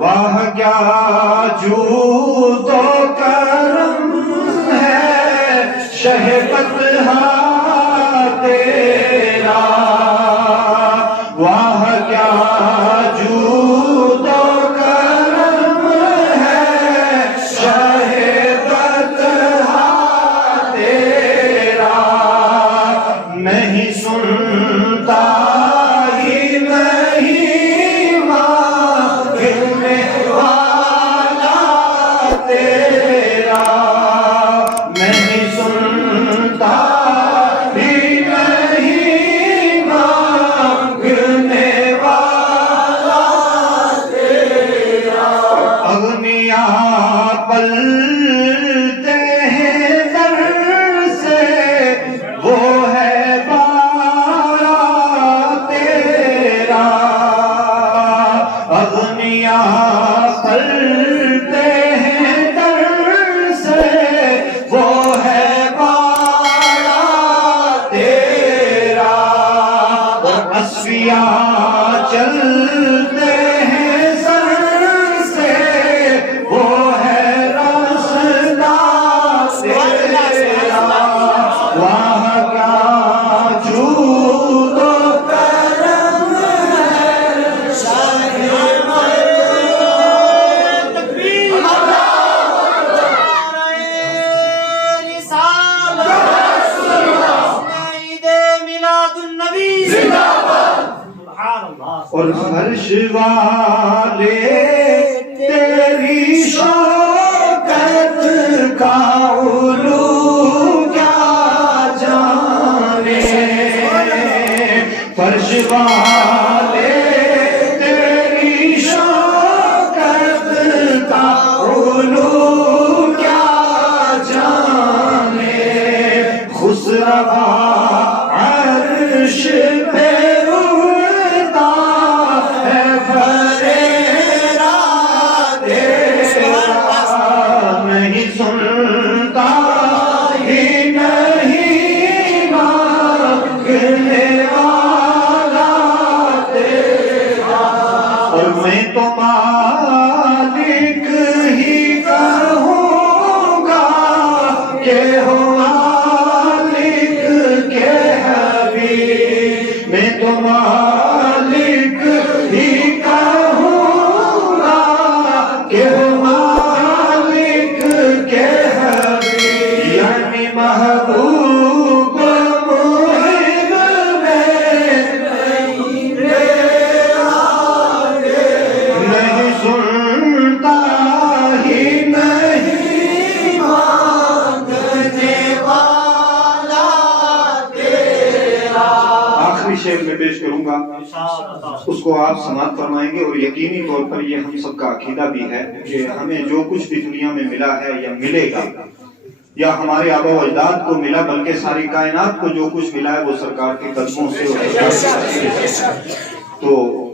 واہ کیا جود و کرم ہے شہبت تیرا، واہ کیا جود و کرم ہے شہبت تیرا، نہیں سنتا ہی نہیں مانگنے والا تیرا، نہیں سنتا ہی نہیں مانگنے والا تیرا، اغنیاء پلتے ہیں در سے وہ ہے بارہ تیرا، اغنیاء پلتے ہیں در سے وہ ہے بارہ تیرا، اور اصفیاء چلتے ہیں سر سے وہ ہے رسنا تیرا، واہ کیا جود و کرم ہے شہبت اور فرش والے تیری شوکت کا علو کیا جانے، فرش والے تیری شوکت کا علو کیا جانے، خسروا عرش پہ اڑتا ہے فریرا تیرا، نہیں سنتا ہی نہیں مانگنے والا تیرا، اور میں تو مالک ہی کہوں گا کہ ہو مالک کے حبیب، میں تو مالک ہی کہوں گا کہ ہو مالک کے حبیب، یعنی محبوب محب میں نہیں سنتا ہی نہیں مانگنے والا تیرا۔ آخری شعر میں پیش کروں گا، اس کو آپ سماعت فرمائیں گے، اور یقینی طور پر یہ ہم سب کا عقیدہ بھی ہے کہ ہمیں جو کچھ بھی دنیا میں ملا ہے یا ملے گا، یا ہمارے آبا و اجداد کو ملا، بلکہ ساری کائنات کو جو کچھ ملا ہے وہ سرکار کے قدموں سے تو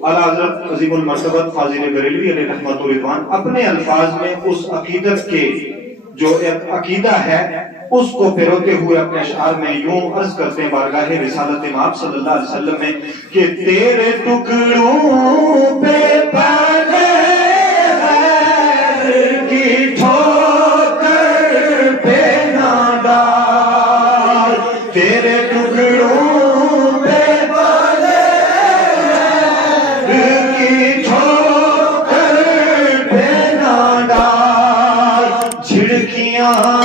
اعلیٰ حضرت عظیم المرتبت فاضل بریلوی علیہ رحمت و رضوان اپنے الفاظ میں اس عقیدت کے جو ایک عقیدہ ہے اس کو پھروتے ہوئے اپنے اشعار میں یوں عرض کرتے ہیں بارگاہ رسالت امام صلی اللہ علیہ وسلم میں کہ تیرے ٹکڑوں پہ پڑے غیر کی ٹھوکر پہ نہ ڈال، تیرے ٹکڑوں پہ پڑے غیر کی ٹھوکر پہ نہ ڈال، جھڑکیاں